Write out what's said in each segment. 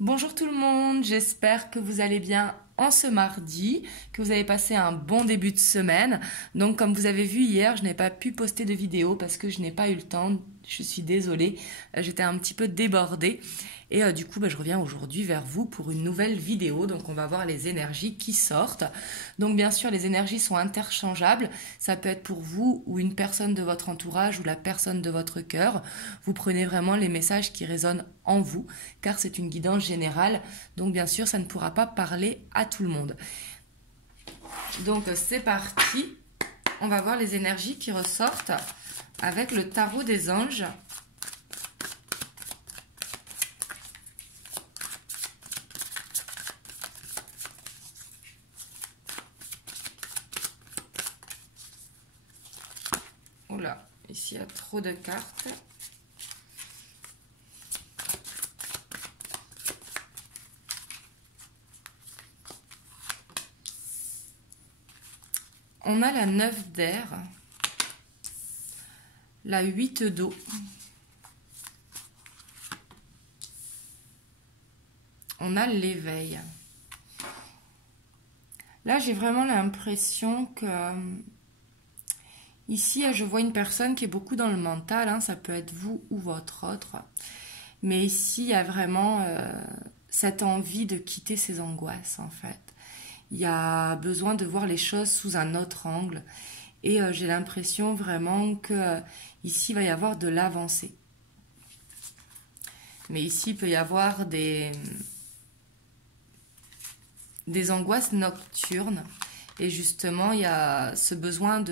Bonjour tout le monde, j'espère que vous allez bien en ce mardi, que vous avez passé un bon début de semaine. Donc comme vous avez vu hier, je n'ai pas pu poster de vidéo parce que je n'ai pas eu le temps, je suis désolée, j'étais un petit peu débordée. Et du coup, je reviens aujourd'hui vers vous pour une nouvelle vidéo. Donc on va voir les énergies qui sortent. Donc bien sûr, les énergies sont interchangeables. Ça peut être pour vous ou une personne de votre entourage ou la personne de votre cœur. Vous prenez vraiment les messages qui résonnent en vous, car c'est une guidance générale. Donc bien sûr, ça ne pourra pas parler à tout le monde. Donc c'est parti. On va voir les énergies qui ressortent avec le tarot des anges. Oula, ici il y a trop de cartes. On a la 9 d'air, la 8 d'eau, on a l'éveil. Là, j'ai vraiment l'impression que ici, je vois une personne qui est beaucoup dans le mental, hein, ça peut être vous ou votre autre. Mais ici, il y a vraiment cette envie de quitter ses angoisses, en fait. Il y a besoin de voir les choses sous un autre angle. Et j'ai l'impression vraiment que ici, il va y avoir de l'avancée. Mais ici, il peut y avoir des angoisses nocturnes. Et justement, il y a ce besoin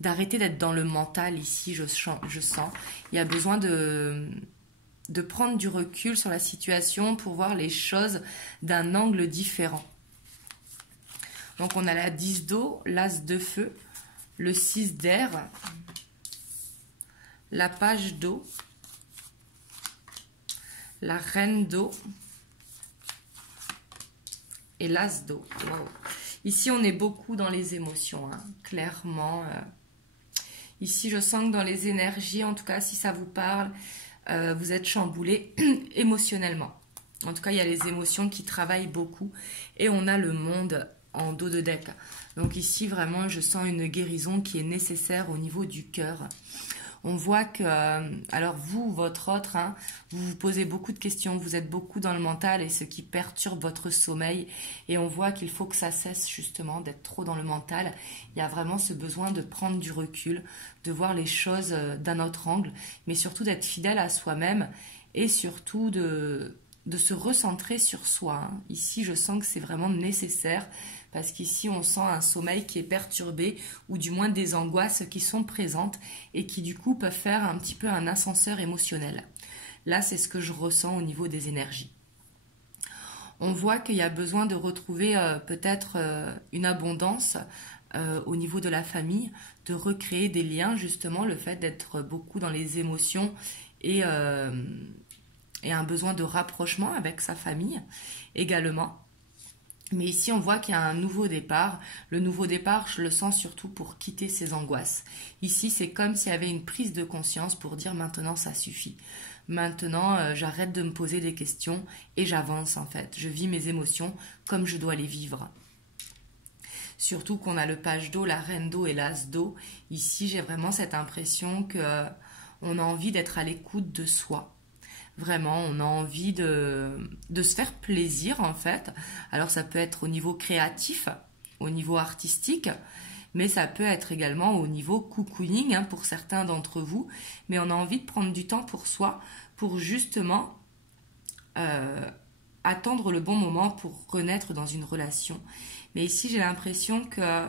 d'arrêter d'être dans le mental ici, je sens. Il y a besoin de prendre du recul sur la situation pour voir les choses d'un angle différent. Donc on a la 10 d'eau, l'as de feu, le 6 d'air, la page d'eau, la reine d'eau et l'as d'eau. Wow. Ici, on est beaucoup dans les émotions, hein, clairement. Ici, je sens que dans les énergies, en tout cas, si ça vous parle, vous êtes chamboulé émotionnellement. En tout cas, il y a les émotions qui travaillent beaucoup. Et on a le monde en dos de deck. Donc ici, vraiment, je sens une guérison qui est nécessaire au niveau du cœur. On voit que, alors vous, votre autre, hein, vous vous posez beaucoup de questions, vous êtes beaucoup dans le mental et ce qui perturbe votre sommeil. Et on voit qu'il faut que ça cesse justement d'être trop dans le mental. Il y a vraiment ce besoin de prendre du recul, de voir les choses d'un autre angle, mais surtout d'être fidèle à soi-même et surtout de se recentrer sur soi. Hein. Ici, je sens que c'est vraiment nécessaire parce qu'ici, on sent un sommeil qui est perturbé ou du moins des angoisses qui sont présentes et qui du coup peuvent faire un petit peu un ascenseur émotionnel. Là, c'est ce que je ressens au niveau des énergies. On voit qu'il y a besoin de retrouver peut-être une abondance au niveau de la famille, de recréer des liens, justement, le fait d'être beaucoup dans les émotions et un besoin de rapprochement avec sa famille également. Mais ici, on voit qu'il y a un nouveau départ. Le nouveau départ, je le sens surtout pour quitter ses angoisses. Ici, c'est comme s'il y avait une prise de conscience pour dire maintenant, ça suffit. Maintenant, j'arrête de me poser des questions et j'avance en fait. Je vis mes émotions comme je dois les vivre. Surtout qu'on a le page d'eau, la reine d'eau et l'as d'eau. Ici, j'ai vraiment cette impression qu'on a envie d'être à l'écoute de soi. Vraiment, on a envie de se faire plaisir en fait. Alors ça peut être au niveau créatif, au niveau artistique, mais ça peut être également au niveau cocooning hein, pour certains d'entre vous. Mais on a envie de prendre du temps pour soi, pour justement attendre le bon moment pour renaître dans une relation. Mais ici, j'ai l'impression que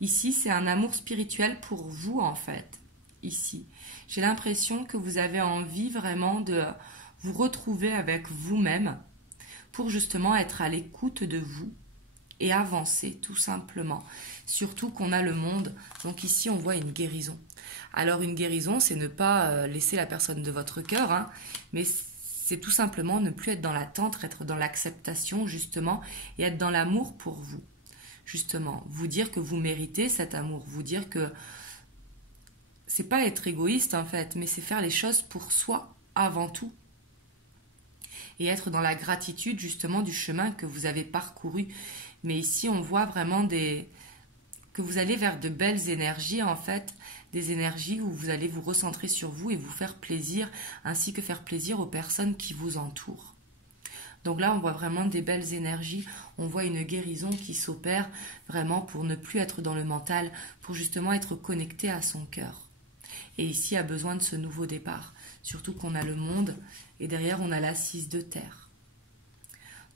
ici, c'est un amour spirituel pour vous en fait. Ici, j'ai l'impression que vous avez envie vraiment de vous retrouver avec vous-même pour justement être à l'écoute de vous et avancer tout simplement. Surtout qu'on a le monde, donc ici on voit une guérison. Alors une guérison, c'est ne pas laisser la personne de votre cœur, hein, mais c'est tout simplement ne plus être dans l'attente, être dans l'acceptation justement et être dans l'amour pour vous. Justement, vous dire que vous méritez cet amour, vous dire que c'est pas être égoïste en fait, mais c'est faire les choses pour soi avant tout. et être dans la gratitude justement du chemin que vous avez parcouru. Mais ici, on voit vraiment que vous allez vers de belles énergies en fait, des énergies où vous allez vous recentrer sur vous et vous faire plaisir, ainsi que faire plaisir aux personnes qui vous entourent. Donc là, on voit vraiment des belles énergies, on voit une guérison qui s'opère vraiment pour ne plus être dans le mental, pour justement être connecté à son cœur. Et ici, il a besoin de ce nouveau départ, surtout qu'on a le monde et derrière, on a l'assise de terre.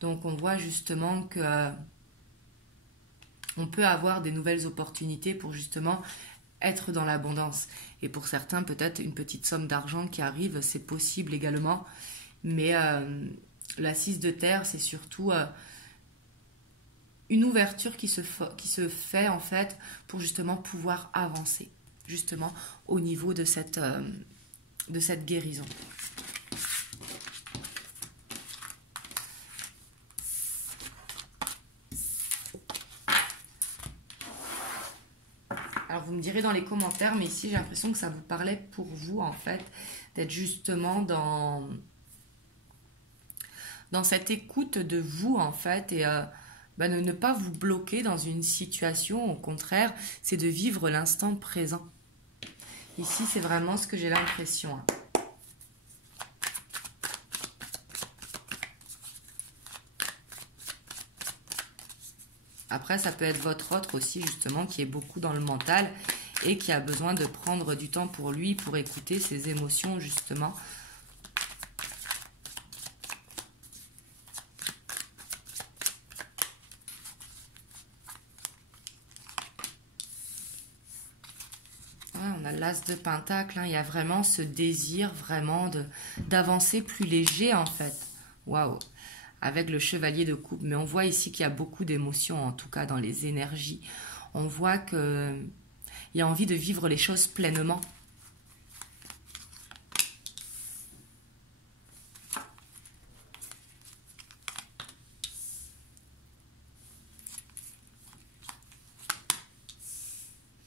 Donc on voit justement que on peut avoir des nouvelles opportunités pour justement être dans l'abondance. Et pour certains, peut-être une petite somme d'argent qui arrive, c'est possible également. Mais l'assise de terre, c'est surtout une ouverture qui se fait en fait pour justement pouvoir avancer, justement au niveau de cette guérison. Alors vous me direz dans les commentaires, mais ici j'ai l'impression que ça vous parlait pour vous en fait, d'être justement dans cette écoute de vous en fait et de ne pas vous bloquer dans une situation, au contraire, c'est de vivre l'instant présent. Ici c'est vraiment ce que j'ai l'impression. Après, ça peut être votre autre aussi, justement, qui est beaucoup dans le mental et qui a besoin de prendre du temps pour lui, pour écouter ses émotions, justement. Ouais, on a l'as de pentacle, hein. Il y a vraiment ce désir, vraiment, d'avancer plus léger, en fait. Waouh! Avec le chevalier de coupe, mais on voit ici qu'il y a beaucoup d'émotions, en tout cas dans les énergies. On voit qu'il y a envie de vivre les choses pleinement.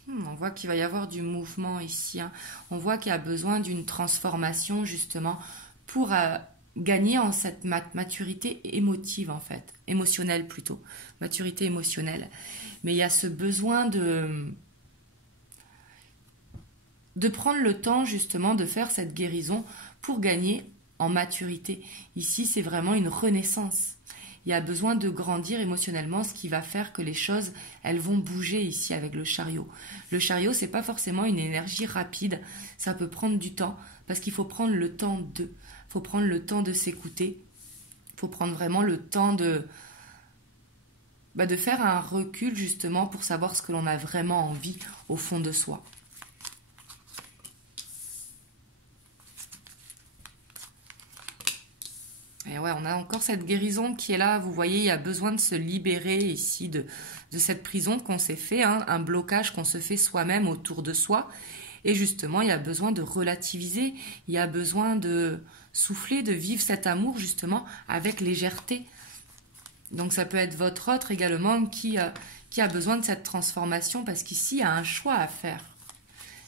On voit qu'il va y avoir du mouvement ici. Hein. On voit qu'il y a besoin d'une transformation justement pour gagner en cette maturité émotive en fait, émotionnelle plutôt, maturité émotionnelle. Mais il y a ce besoin de prendre le temps justement de faire cette guérison pour gagner en maturité. Ici, c'est vraiment une renaissance. Il y a besoin de grandir émotionnellement, ce qui va faire que les choses, elles vont bouger ici avec le chariot. Le chariot, c'est pas forcément une énergie rapide, ça peut prendre du temps, parce qu'il faut prendre le temps faut prendre le temps de s'écouter, il faut prendre vraiment le temps de faire un recul justement pour savoir ce que l'on a vraiment envie au fond de soi. Et ouais, on a encore cette guérison qui est là. Vous voyez, il y a besoin de se libérer ici de cette prison qu'on s'est fait, hein, un blocage qu'on se fait soi-même autour de soi. Et justement, il y a besoin de relativiser, il y a besoin de souffler, de vivre cet amour justement avec légèreté. Donc ça peut être votre autre également qui a besoin de cette transformation parce qu'ici, il y a un choix à faire,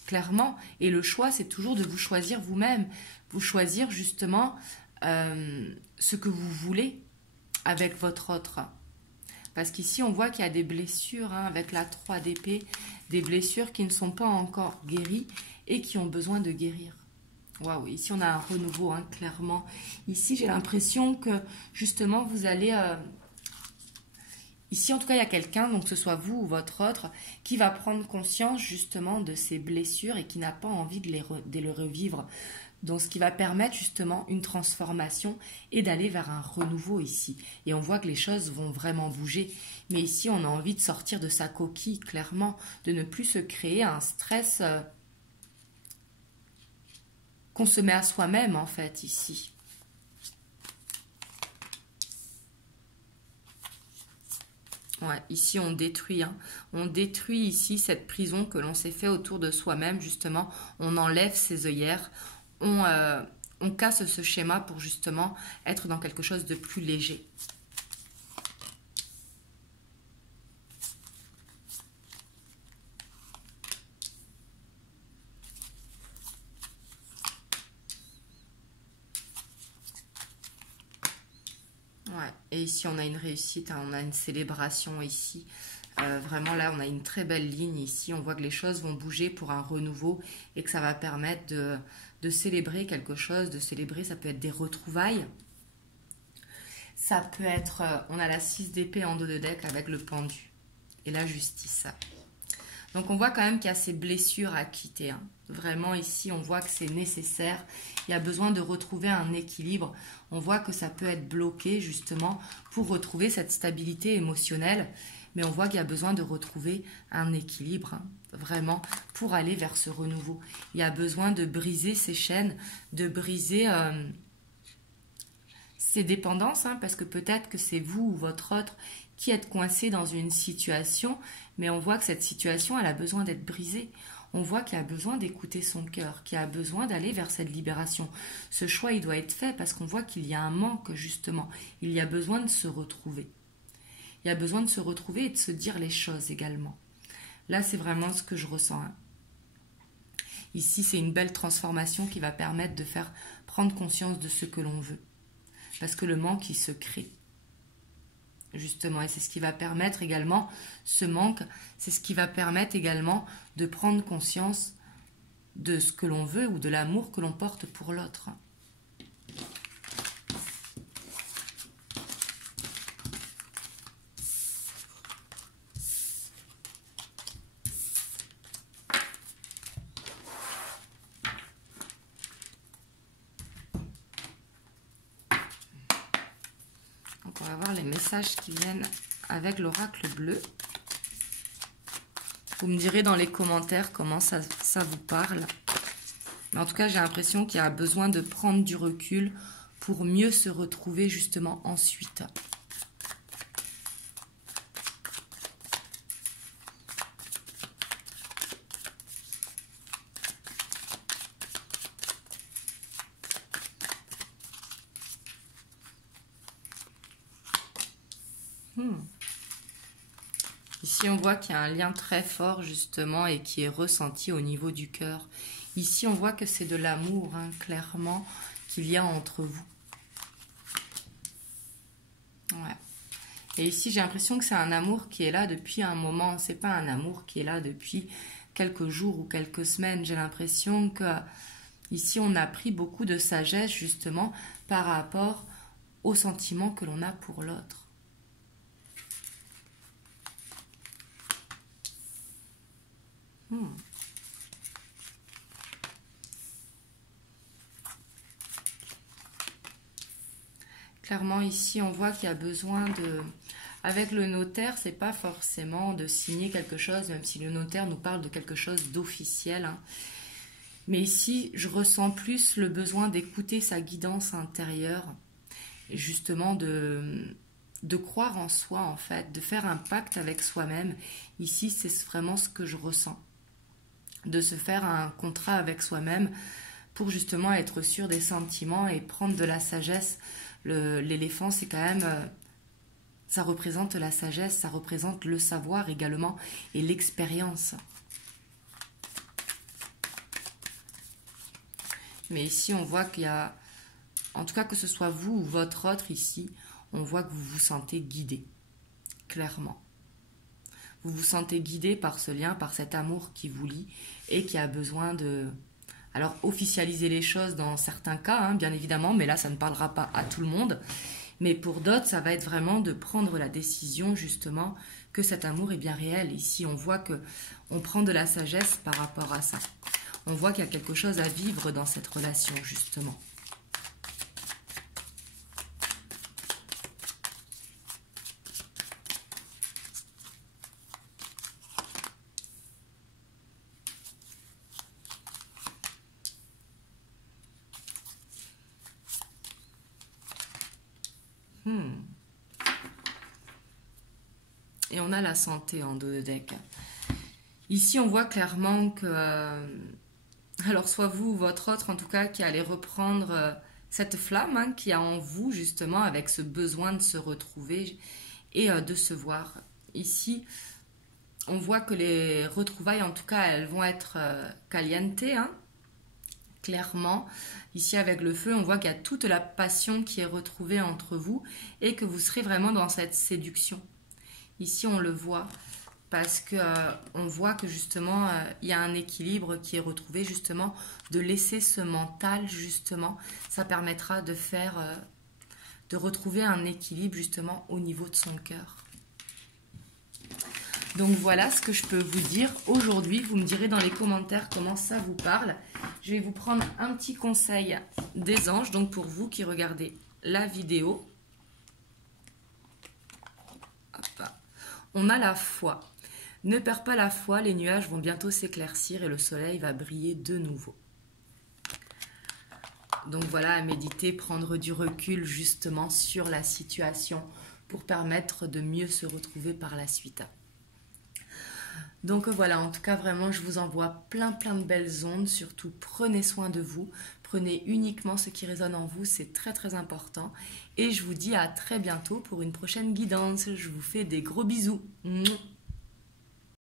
clairement. Et le choix, c'est toujours de vous choisir vous-même, vous choisir justement ce que vous voulez avec votre autre. Parce qu'ici, on voit qu'il y a des blessures, hein, avec la 3 d'épée, des blessures qui ne sont pas encore guéries et qui ont besoin de guérir. Waouh, ici, on a un renouveau, hein, clairement. Ici, j'ai l'impression que, justement, vous allez... Ici, en tout cas, il y a quelqu'un, donc que ce soit vous ou votre autre, qui va prendre conscience, justement, de ces blessures et qui n'a pas envie de les revivre. Donc, ce qui va permettre justement une transformation et d'aller vers un renouveau ici. Et on voit que les choses vont vraiment bouger. Mais ici, on a envie de sortir de sa coquille, clairement, de ne plus se créer un stress qu'on se met à soi-même, en fait, ici. Ouais, ici, on détruit. Hein. On détruit ici cette prison que l'on s'est fait autour de soi-même, justement. On enlève ses œillères. On casse ce schéma pour justement être dans quelque chose de plus léger. Ouais. Et ici, on a une réussite, hein, on a une célébration ici. Vraiment, là, on a une très belle ligne ici. On voit que les choses vont bouger pour un renouveau et que ça va permettre de célébrer quelque chose. De célébrer, ça peut être des retrouvailles. Ça peut être... on a la 6 d'épée en dos de deck avec le pendu et la justice. Donc, on voit quand même qu'il y a ces blessures à quitter. Hein. Vraiment, ici, on voit que c'est nécessaire. Il y a besoin de retrouver un équilibre. On voit que ça peut être bloqué, justement, pour retrouver cette stabilité émotionnelle. Mais on voit qu'il y a besoin de retrouver un équilibre, hein, vraiment, pour aller vers ce renouveau. Il y a besoin de briser ces chaînes, de briser ces dépendances, hein, parce que peut-être que c'est vous ou votre autre qui êtes coincé dans une situation, mais on voit que cette situation, elle a besoin d'être brisée. On voit qu'il a besoin d'écouter son cœur, qu'il a besoin d'aller vers cette libération. Ce choix, il doit être fait parce qu'on voit qu'il y a un manque, justement. Il y a besoin de se retrouver. Il y a besoin de se retrouver et de se dire les choses également. Là, c'est vraiment ce que je ressens. Hein. Ici, c'est une belle transformation qui va permettre de faire prendre conscience de ce que l'on veut. Parce que le manque, il se crée. Justement, et c'est ce qui va permettre également, ce manque, c'est ce qui va permettre également de prendre conscience de ce que l'on veut ou de l'amour que l'on porte pour l'autre. Donc on va voir les messages qui viennent avec l'oracle bleu. Vous me direz dans les commentaires comment ça vous parle. Mais en tout cas, j'ai l'impression qu'il y a besoin de prendre du recul pour mieux se retrouver justement ensuite. Ici, on voit qu'il y a un lien très fort, justement, et qui est ressenti au niveau du cœur. Ici, on voit que c'est de l'amour, hein, clairement, qu'il y a entre vous. Ouais. Et ici, j'ai l'impression que c'est un amour qui est là depuis un moment. C'est pas un amour qui est là depuis quelques jours ou quelques semaines. J'ai l'impression que ici, on a pris beaucoup de sagesse, justement, par rapport aux sentiments que l'on a pour l'autre. Clairement, ici, on voit qu'il y a besoin de... Avec le notaire, c'est pas forcément de signer quelque chose, même si le notaire nous parle de quelque chose d'officiel. Hein. Mais ici, je ressens plus le besoin d'écouter sa guidance intérieure, et justement de croire en soi, en fait, de faire un pacte avec soi-même. Ici, c'est vraiment ce que je ressens. De se faire un contrat avec soi-même pour justement être sûr des sentiments et prendre de la sagesse. L'éléphant, c'est quand même... ça représente la sagesse, ça représente le savoir également et l'expérience. Mais ici, on voit qu'il y a... En tout cas, que ce soit vous ou votre autre ici, on voit que vous vous sentez guidé. Clairement. Vous vous sentez guidé par ce lien, par cet amour qui vous lie et qui a besoin de... Alors, officialiser les choses dans certains cas, hein, bien évidemment, mais là, ça ne parlera pas à tout le monde. Mais pour d'autres, ça va être vraiment de prendre la décision, justement, que cet amour est bien réel. Ici, on voit qu'on prend de la sagesse par rapport à ça. On voit qu'il y a quelque chose à vivre dans cette relation, justement. Et on a la santé en dos de deck. Ici, on voit clairement que... alors, soit vous ou votre autre, en tout cas, qui allez reprendre cette flamme hein, qu'il y a en vous, justement, avec ce besoin de se retrouver et de se voir. Ici, on voit que les retrouvailles, en tout cas, elles vont être caliente, hein, clairement, ici avec le feu, on voit qu'il y a toute la passion qui est retrouvée entre vous et que vous serez vraiment dans cette séduction. Ici, on le voit parce que on voit que justement, il y a un équilibre qui est retrouvé, justement, de laisser ce mental, justement, ça permettra de faire, de retrouver un équilibre, justement, au niveau de son cœur. Donc voilà ce que je peux vous dire aujourd'hui. Vous me direz dans les commentaires comment ça vous parle. Je vais vous prendre un petit conseil des anges. Donc pour vous qui regardez la vidéo. Hop. On a la foi. Ne perds pas la foi, les nuages vont bientôt s'éclaircir et le soleil va briller de nouveau. Donc voilà, à méditer, prendre du recul justement sur la situation pour permettre de mieux se retrouver par la suite. Donc voilà, en tout cas vraiment je vous envoie plein de belles ondes, surtout prenez soin de vous, prenez uniquement ce qui résonne en vous, c'est très important. Et je vous dis à très bientôt pour une prochaine guidance, je vous fais des gros bisous.